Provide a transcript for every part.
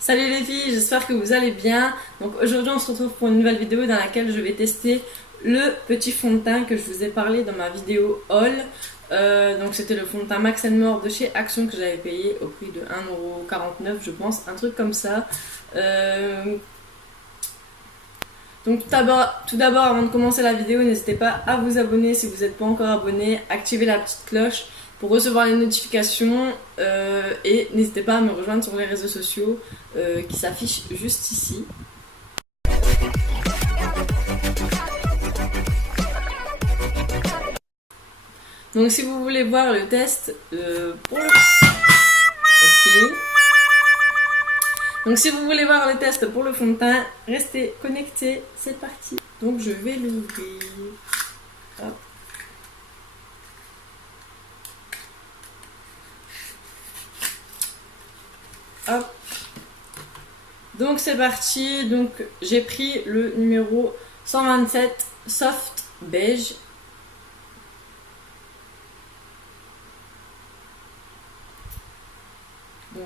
Salut les filles, j'espère que vous allez bien. Donc aujourd'hui on se retrouve pour une nouvelle vidéo dans laquelle je vais tester le petit fond de teint que je vous ai parlé dans ma vidéo haul. Donc c'était le fond de teint Max More de chez Action que j'avais payé au prix de 1,49 € je pense, un truc comme ça. Donc tout d'abord avant de commencer la vidéo, n'hésitez pas à vous abonner si vous n'êtes pas encore abonné, activez la petite cloche pour recevoir les notifications et n'hésitez pas à me rejoindre sur les réseaux sociaux qui s'affichent juste ici. Donc si vous voulez voir le test pour le... Ok. Donc si vous voulez voir le test pour le fond de teint, restez connectés, c'est parti. Donc je vais l'ouvrir. Hop. Hop. Donc c'est parti. Donc j'ai pris le numéro 127 Soft Beige. Donc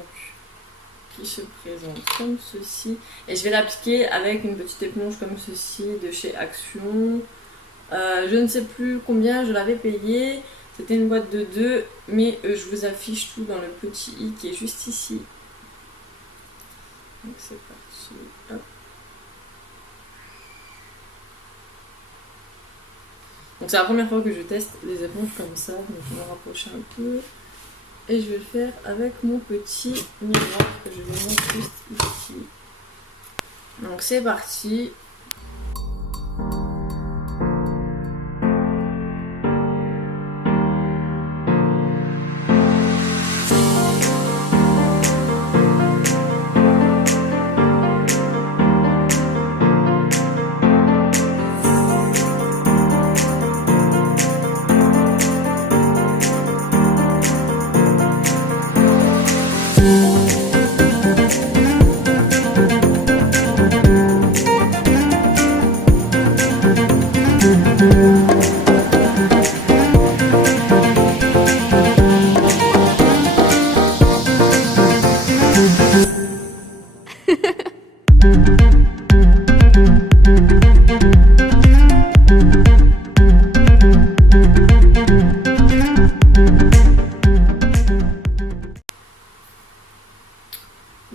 qui se présente comme ceci. Et je vais l'appliquer avec une petite éponge comme ceci de chez Action. Je ne sais plus combien je l'avais payé. C'était une boîte de 2, mais je vous affiche tout dans le petit i qui est juste ici. Donc c'est parti. Hop. Donc c'est la première fois que je teste les éponges comme ça. Donc je vais me rapprocher un peu. Et je vais le faire avec mon petit miroir que je vais mettre juste ici. Donc c'est parti.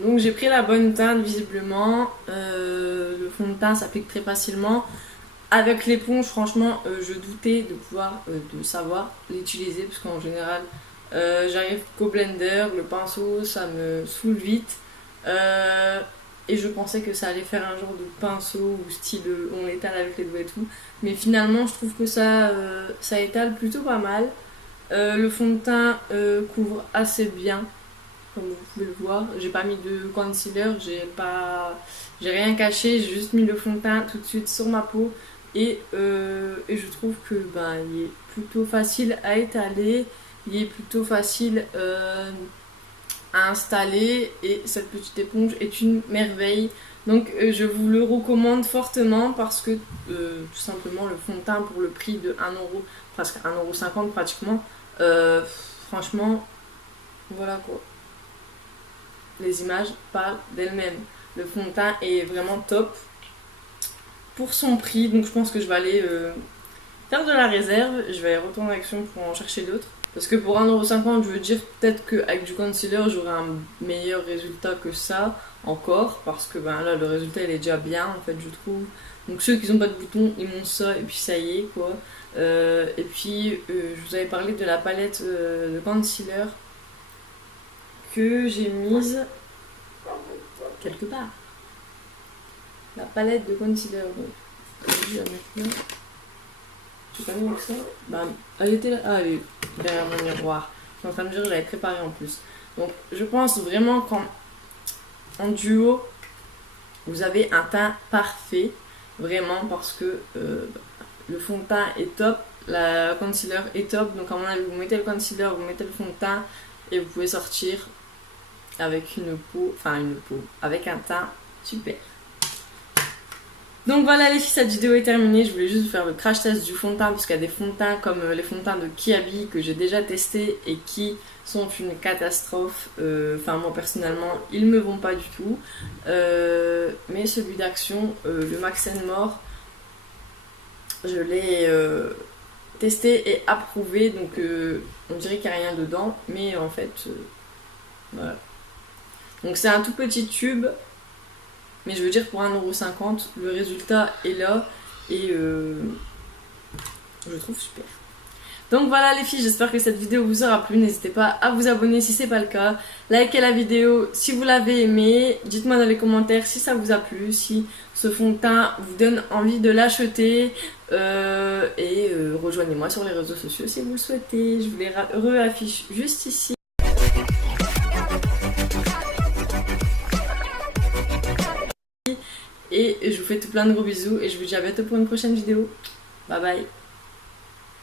Donc j'ai pris la bonne teinte visiblement, le fond de teint s'applique très facilement. Avec l'éponge franchement je doutais de pouvoir, de savoir l'utiliser parce qu'en général j'arrive qu'au blender, le pinceau ça me saoule vite et je pensais que ça allait faire un genre de pinceau ou style on l'étale avec les doigts et tout. Mais finalement je trouve que ça étale plutôt pas mal. Le fond de teint couvre assez bien. Comme vous pouvez le voir, j'ai pas mis de concealer, j'ai rien caché, j'ai juste mis le fond de teint tout de suite sur ma peau et je trouve que il est plutôt facile à étaler, il est plutôt facile à installer et cette petite éponge est une merveille. Donc je vous le recommande fortement parce que tout simplement le fond de teint pour le prix de 1 €, presque 1,50 € pratiquement, franchement voilà quoi. Les images parlent d'elles-mêmes. Le fond de teint est vraiment top pour son prix. Donc je pense que je vais aller faire de la réserve. Je vais retourner à Action pour en chercher d'autres. Parce que pour 1,50 €, je veux dire peut-être qu'avec du concealer, j'aurai un meilleur résultat que ça encore. Parce que là, le résultat, il est déjà bien en fait, je trouve. Donc ceux qui n'ont pas de boutons, ils montent ça et puis ça y est quoi. Et puis je vous avais parlé de la palette de concealer que j'ai mise quelque part. La palette de concealer. Je vais la mettre là. J'ai pas mis avec ça. Elle était là. Ah, elle est derrière mon miroir. Je suis en train de dire que je l'avais préparée en plus. Donc, je pense vraiment qu'en duo, vous avez un teint parfait. Vraiment, parce que le fond de teint est top. La concealer est top. Donc, à mon avis, vous mettez le concealer, vous mettez le fond de teint et vous pouvez sortir avec avec un teint super. Donc voilà les filles, cette vidéo est terminée. Je voulais juste vous faire le crash test du fond de teint parce qu'il y a des fonds de teint comme les fonds de teint de Kiabi que j'ai déjà testé et qui sont une catastrophe. Enfin moi personnellement ils me vont pas du tout. Mais celui d'Action, le Max More, je l'ai testé et approuvé. Donc on dirait qu'il n'y a rien dedans. Mais en fait voilà. Donc c'est un tout petit tube. Mais je veux dire pour 1,50€, le résultat est là et je trouve super. Donc voilà les filles, j'espère que cette vidéo vous aura plu. N'hésitez pas à vous abonner si c'est pas le cas. Likez la vidéo si vous l'avez aimée. Dites-moi dans les commentaires si ça vous a plu, si ce fond de teint vous donne envie de l'acheter. Et rejoignez-moi sur les réseaux sociaux si vous le souhaitez. Je vous les réaffiche juste ici. Et je vous fais tout plein de gros bisous et je vous dis à bientôt pour une prochaine vidéo. Bye bye.